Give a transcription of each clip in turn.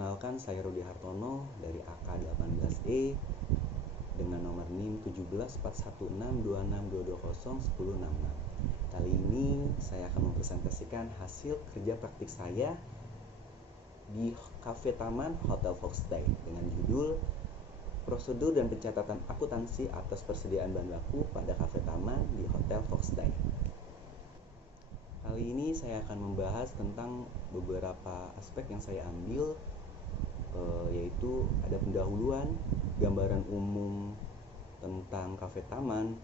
Perkenalkan, saya Rudi Hartono dari AK18E dengan nomor NIM 17416262201066. Kali ini saya akan mempresentasikan hasil kerja praktik saya di Cafe Taman Hotel Foxday dengan judul Prosedur dan Pencatatan Akuntansi atas Persediaan Bahan Baku pada Cafe Taman di Hotel Foxday. Kali ini saya akan membahas tentang beberapa aspek yang saya ambil, yaitu ada pendahuluan, gambaran umum tentang Cafe Taman,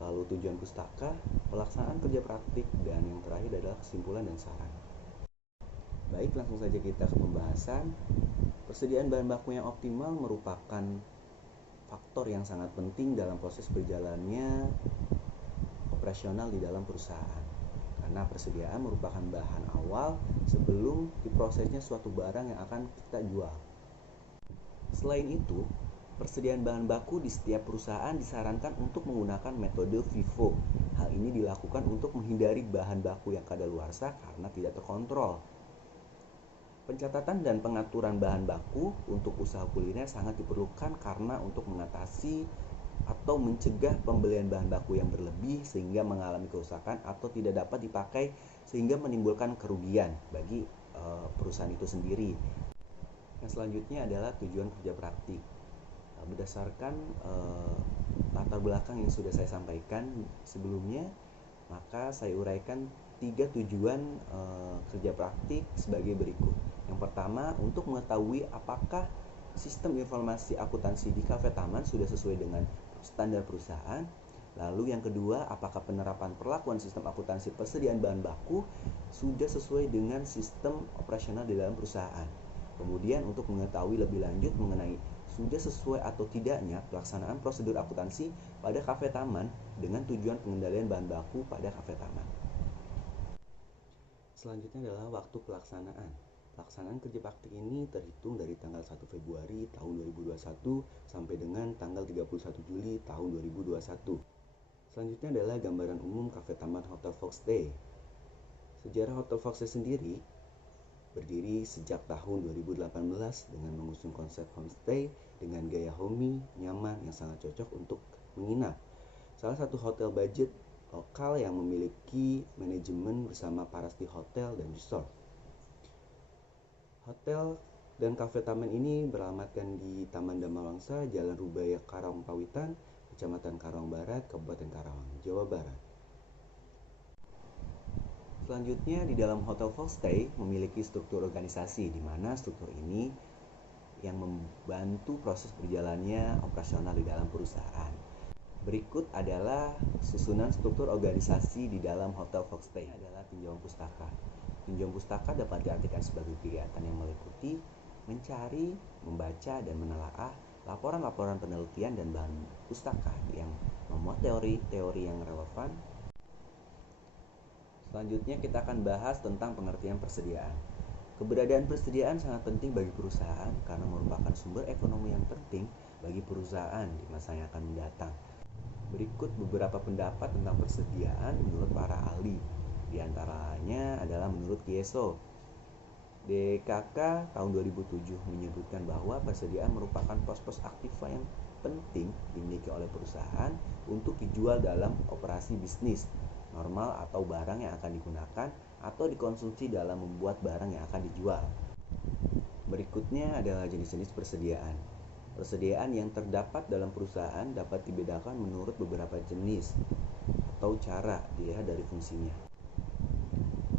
lalu tujuan pustaka, pelaksanaan kerja praktik, dan yang terakhir adalah kesimpulan dan saran. Baik, langsung saja kita ke pembahasan. Persediaan bahan baku yang optimal merupakan faktor yang sangat penting dalam proses berjalannya operasional di dalam perusahaan. Karena persediaan merupakan bahan awal sebelum diprosesnya suatu barang yang akan kita jual. Selain itu, persediaan bahan baku di setiap perusahaan disarankan untuk menggunakan metode FIFO. Hal ini dilakukan untuk menghindari bahan baku yang kadaluarsa karena tidak terkontrol. Pencatatan dan pengaturan bahan baku untuk usaha kuliner sangat diperlukan karena untuk mengatasi atau mencegah pembelian bahan baku yang berlebih sehingga mengalami kerusakan atau tidak dapat dipakai sehingga menimbulkan kerugian bagi perusahaan itu sendiri. Yang selanjutnya adalah tujuan kerja praktik. Berdasarkan latar belakang yang sudah saya sampaikan sebelumnya, maka saya uraikan 3 tujuan kerja praktik sebagai berikut. Yang pertama, untuk mengetahui apakah sistem informasi akuntansi di Cafe Taman sudah sesuai dengan standar perusahaan. Lalu yang kedua, apakah penerapan perlakuan sistem akuntansi persediaan bahan baku sudah sesuai dengan sistem operasional di dalam perusahaan. Kemudian untuk mengetahui lebih lanjut mengenai sudah sesuai atau tidaknya pelaksanaan prosedur akuntansi pada Cafe Taman dengan tujuan pengendalian bahan baku pada Cafe Taman. Selanjutnya adalah waktu pelaksanaan. Pelaksanaan kerja praktik ini terhitung dari tanggal 1 Februari tahun 2021 sampai dengan tanggal 31 Juli tahun 2021. Selanjutnya adalah gambaran umum Cafe Taman Hotel Foxday. Sejarah Hotel Foxday sendiri berdiri sejak tahun 2018 dengan mengusung konsep homestay dengan gaya homey, nyaman yang sangat cocok untuk menginap. Salah satu hotel budget lokal yang memiliki manajemen bersama Parasti Hotel dan Resort. Hotel dan Cafe Taman ini beralamatkan di Taman Damalwangsa, Jalan Rubaya Karawang Pawitan, Kecamatan Karawang Barat, Kabupaten Karawang, Jawa Barat. Selanjutnya, di dalam Hotel Foxday memiliki struktur organisasi, di mana struktur ini yang membantu proses berjalannya operasional di dalam perusahaan. Berikut adalah susunan struktur organisasi di dalam Hotel Foxday. Adalah tinjauan pustaka. Tinjauan pustaka dapat diartikan sebagai kegiatan yang meliputi mencari, membaca, dan menelaah laporan-laporan penelitian dan bahan pustaka yang memuat teori-teori yang relevan. Selanjutnya kita akan bahas tentang pengertian persediaan. Keberadaan persediaan sangat penting bagi perusahaan karena merupakan sumber ekonomi yang penting bagi perusahaan di masa yang akan mendatang. Berikut beberapa pendapat tentang persediaan menurut para ahli. Di antaranya adalah menurut Kieso. DKK tahun 2007 menyebutkan bahwa persediaan merupakan pos-pos aktiva yang penting dimiliki oleh perusahaan untuk dijual dalam operasi bisnis normal atau barang yang akan digunakan atau dikonsumsi dalam membuat barang yang akan dijual. Berikutnya adalah jenis-jenis persediaan. Persediaan yang terdapat dalam perusahaan dapat dibedakan menurut beberapa jenis atau cara dilihat dari fungsinya.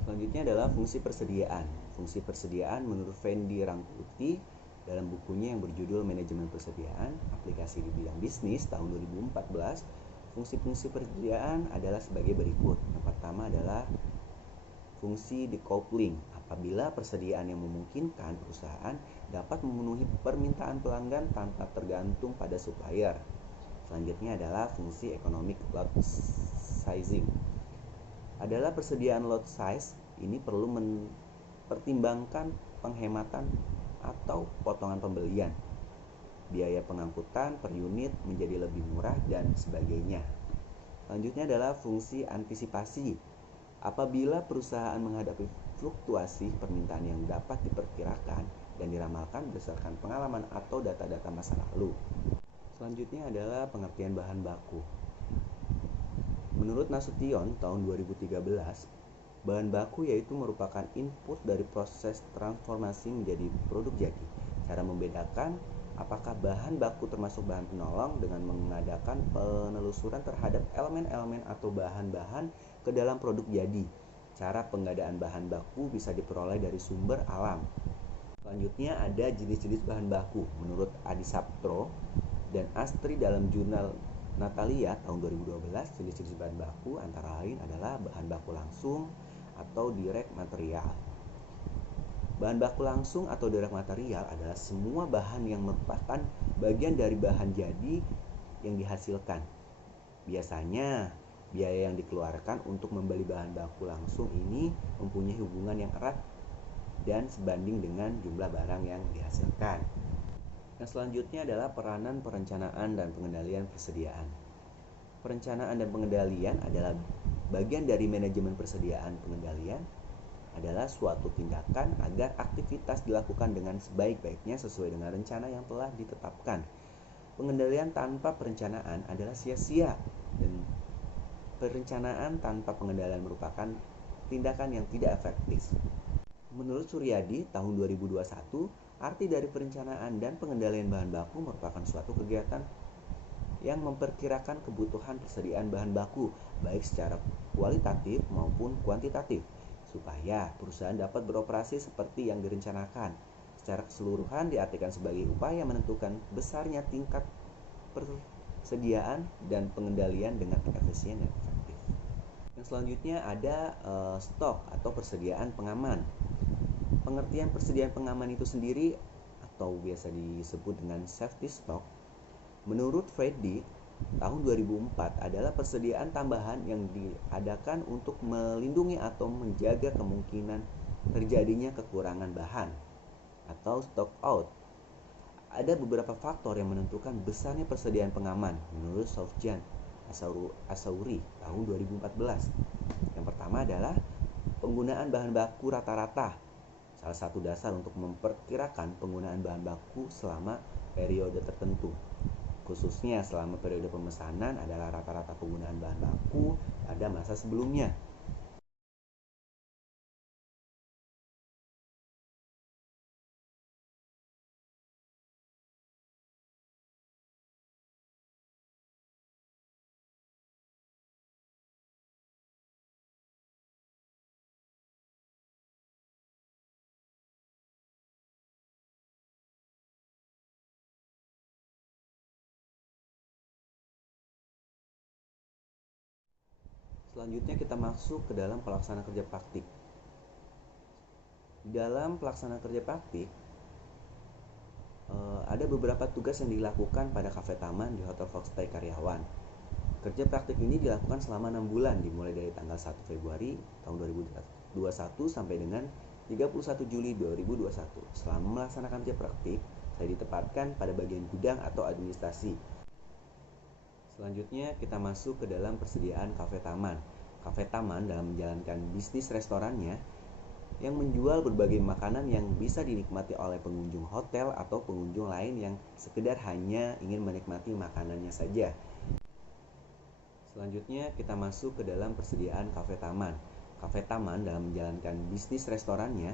Selanjutnya adalah fungsi persediaan. Fungsi persediaan menurut Fendi Rangkuti dalam bukunya yang berjudul Manajemen Persediaan, Aplikasi di Bidang Bisnis tahun 2014, fungsi-fungsi persediaan adalah sebagai berikut. Yang pertama adalah fungsi decoupling. Apabila persediaan yang memungkinkan perusahaan dapat memenuhi permintaan pelanggan tanpa tergantung pada supplier. Selanjutnya adalah fungsi economic lot sizing. Adalah persediaan lot size ini perlu mempertimbangkan penghematan atau potongan pembelian, biaya pengangkutan per unit menjadi lebih murah, dan sebagainya. Selanjutnya adalah fungsi antisipasi. Apabila perusahaan menghadapi fluktuasi permintaan yang dapat diperkirakan dan diramalkan diramalkan berdasarkan pengalaman atau data-data masa lalu. Selanjutnya adalah pengertian bahan baku. Menurut Nasution tahun 2013, bahan baku yaitu merupakan input dari proses transformasi menjadi produk jadi. Cara membedakan apakah bahan baku termasuk bahan penolong dengan mengadakan penelusuran terhadap elemen-elemen atau bahan-bahan ke dalam produk jadi. Cara pengadaan bahan baku bisa diperoleh dari sumber alam. Selanjutnya ada jenis-jenis bahan baku. Menurut Adi Saptro dan Astri dalam jurnal Natalia tahun 2012, jenis-jenis bahan baku antara lain adalah bahan baku langsung atau direct material. Bahan baku langsung atau direct material adalah semua bahan yang merupakan bagian dari bahan jadi yang dihasilkan. Biasanya, biaya yang dikeluarkan untuk membeli bahan baku langsung ini mempunyai hubungan yang erat dan sebanding dengan jumlah barang yang dihasilkan. Yang selanjutnya adalah peranan perencanaan dan pengendalian persediaan. Perencanaan dan pengendalian adalah bagian dari manajemen persediaan. Pengendalian adalah suatu tindakan agar aktivitas dilakukan dengan sebaik-baiknya sesuai dengan rencana yang telah ditetapkan. Pengendalian tanpa perencanaan adalah sia-sia, dan perencanaan tanpa pengendalian merupakan tindakan yang tidak efektif. Menurut Suryadi tahun 2021, arti dari perencanaan dan pengendalian bahan baku merupakan suatu kegiatan yang memperkirakan kebutuhan persediaan bahan baku baik secara kualitatif maupun kuantitatif supaya perusahaan dapat beroperasi seperti yang direncanakan. Secara keseluruhan diartikan sebagai upaya menentukan besarnya tingkat persediaan dan pengendalian dengan efisien dan efektif. Yang selanjutnya ada stok atau persediaan pengaman. Pengertian persediaan pengaman itu sendiri atau biasa disebut dengan safety stock, menurut Freddy tahun 2004 adalah persediaan tambahan yang diadakan untuk melindungi atau menjaga kemungkinan terjadinya kekurangan bahan atau stock out. Ada beberapa faktor yang menentukan besarnya persediaan pengaman menurut Sofjan Asauri tahun 2014. Yang pertama adalah penggunaan bahan baku rata-rata. Salah satu dasar untuk memperkirakan penggunaan bahan baku selama periode tertentu, khususnya selama periode pemesanan, adalah rata-rata penggunaan bahan baku pada masa sebelumnya. Selanjutnya kita masuk ke dalam pelaksana kerja praktik. Dalam pelaksana kerja praktik, ada beberapa tugas yang dilakukan pada kafe taman di Hotel Foxstay karyawan. Kerja praktik ini dilakukan selama 6 bulan, dimulai dari tanggal 1 Februari tahun 2021 sampai dengan 31 Juli 2021. Selama melaksanakan kerja praktik, saya ditempatkan pada bagian gudang atau administrasi. Selanjutnya kita masuk ke dalam persediaan kafe taman. Kafe taman dalam menjalankan bisnis restorannya yang menjual berbagai makanan yang bisa dinikmati oleh pengunjung hotel atau pengunjung lain yang sekedar hanya ingin menikmati makanannya saja. Selanjutnya kita masuk ke dalam persediaan kafe taman. Kafe taman dalam menjalankan bisnis restorannya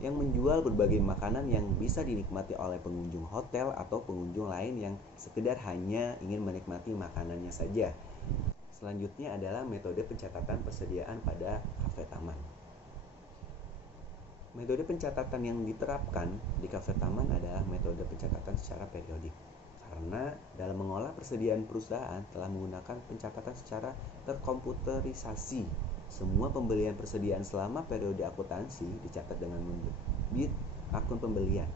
yang menjual berbagai makanan yang bisa dinikmati oleh pengunjung hotel atau pengunjung lain yang sekedar hanya ingin menikmati makanannya saja. Selanjutnya adalah metode pencatatan persediaan pada kafe taman. Metode pencatatan yang diterapkan di kafe taman adalah metode pencatatan secara periodik, karena dalam mengolah persediaan perusahaan telah menggunakan pencatatan secara terkomputerisasi. Semua pembelian persediaan selama periode akuntansi dicatat dengan debit akun pembelian.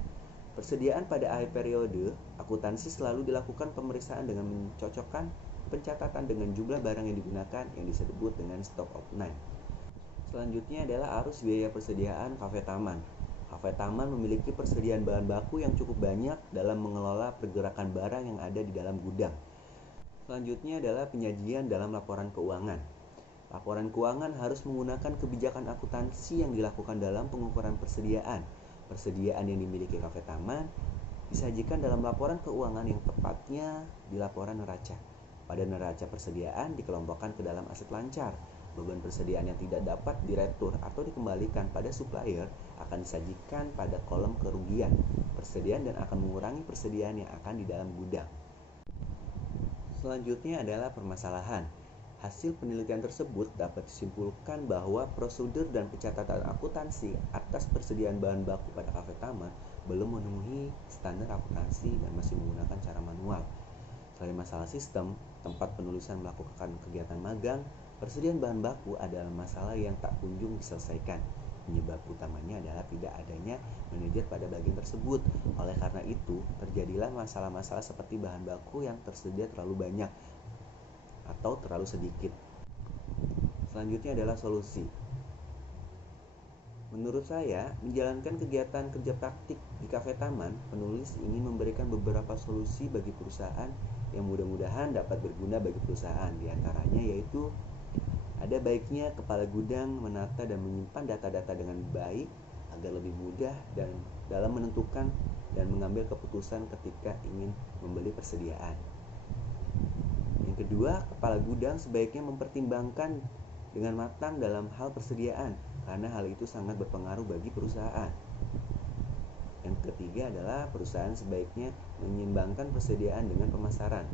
Persediaan pada akhir periode akuntansi selalu dilakukan pemeriksaan dengan mencocokkan pencatatan dengan jumlah barang yang digunakan yang disebut dengan stock outline. Selanjutnya adalah arus biaya persediaan kafe taman. Kafe taman memiliki persediaan bahan baku yang cukup banyak dalam mengelola pergerakan barang yang ada di dalam gudang. Selanjutnya adalah penyajian dalam laporan keuangan. Laporan keuangan harus menggunakan kebijakan akuntansi yang dilakukan dalam pengukuran persediaan. persediaan yang dimiliki kafe taman disajikan dalam laporan keuangan yang tepatnya di laporan neraca. Pada neraca persediaan dikelompokkan ke dalam aset lancar. Beban persediaan yang tidak dapat diretur atau dikembalikan pada supplier akan disajikan pada kolom kerugian persediaan dan akan mengurangi persediaan yang akan di dalam gudang. Selanjutnya adalah permasalahan. Hasil penelitian tersebut dapat disimpulkan bahwa prosedur dan pencatatan akuntansi atas persediaan bahan baku pada kafe taman belum memenuhi standar akuntansi dan masih menggunakan cara manual. Selain masalah sistem, tempat penulisan melakukan kegiatan magang, persediaan bahan baku adalah masalah yang tak kunjung diselesaikan. Penyebab utamanya adalah tidak adanya manajer pada bagian tersebut. Oleh karena itu, terjadilah masalah-masalah seperti bahan baku yang tersedia terlalu banyak atau terlalu sedikit. Selanjutnya adalah solusi. Menurut saya, menjalankan kegiatan kerja praktik di kafe taman, penulis ingin memberikan beberapa solusi bagi perusahaan yang mudah-mudahan dapat berguna bagi perusahaan. Di antaranya yaitu ada baiknya kepala gudang menata dan menyimpan data-data dengan baik agar lebih mudah dan dalam menentukan dan mengambil keputusan ketika ingin membeli persediaan. Yang kedua, kepala gudang sebaiknya mempertimbangkan dengan matang dalam hal persediaan karena hal itu sangat berpengaruh bagi perusahaan. Yang ketiga adalah perusahaan sebaiknya menyeimbangkan persediaan dengan pemasaran.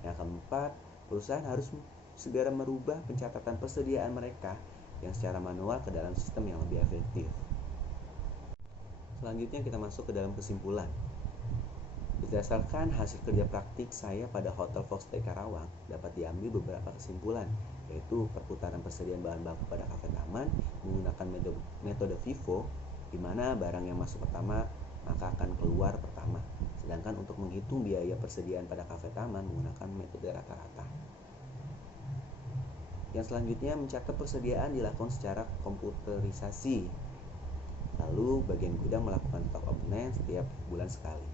Yang keempat, perusahaan harus segera merubah pencatatan persediaan mereka yang secara manual ke dalam sistem yang lebih efektif. Selanjutnya kita masuk ke dalam kesimpulan. Berdasarkan hasil kerja praktik saya pada Hotel Foxtay Karawang, dapat diambil beberapa kesimpulan, yaitu perputaran persediaan bahan baku pada kafe taman menggunakan metode FIFO, di mana barang yang masuk pertama maka akan keluar pertama, sedangkan untuk menghitung biaya persediaan pada kafe taman menggunakan metode rata-rata. Yang selanjutnya, mencatat persediaan dilakukan secara komputerisasi, lalu bagian gudang melakukan stock abnen setiap bulan sekali.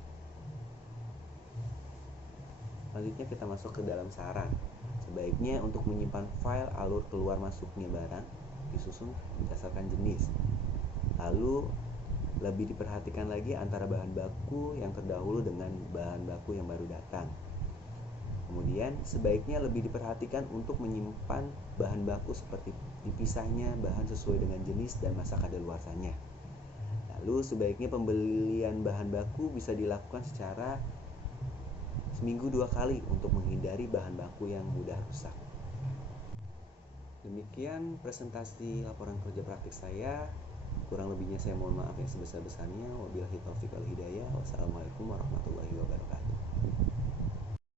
Selanjutnya kita masuk ke dalam saran. Sebaiknya untuk menyimpan file alur keluar masuknya barang disusun berdasarkan jenis. Lalu lebih diperhatikan lagi antara bahan baku yang terdahulu dengan bahan baku yang baru datang. Kemudian sebaiknya lebih diperhatikan untuk menyimpan bahan baku seperti dipisahnya bahan sesuai dengan jenis dan masa kadaluarsanya. Lalu sebaiknya pembelian bahan baku bisa dilakukan secara seminggu 2 kali untuk menghindari bahan baku yang mudah rusak. Demikian presentasi laporan kerja praktik saya. Kurang lebihnya saya mohon maaf yang sebesar-besarnya. Wabillahi taufiq wal hidayah. Wassalamualaikum warahmatullahi wabarakatuh.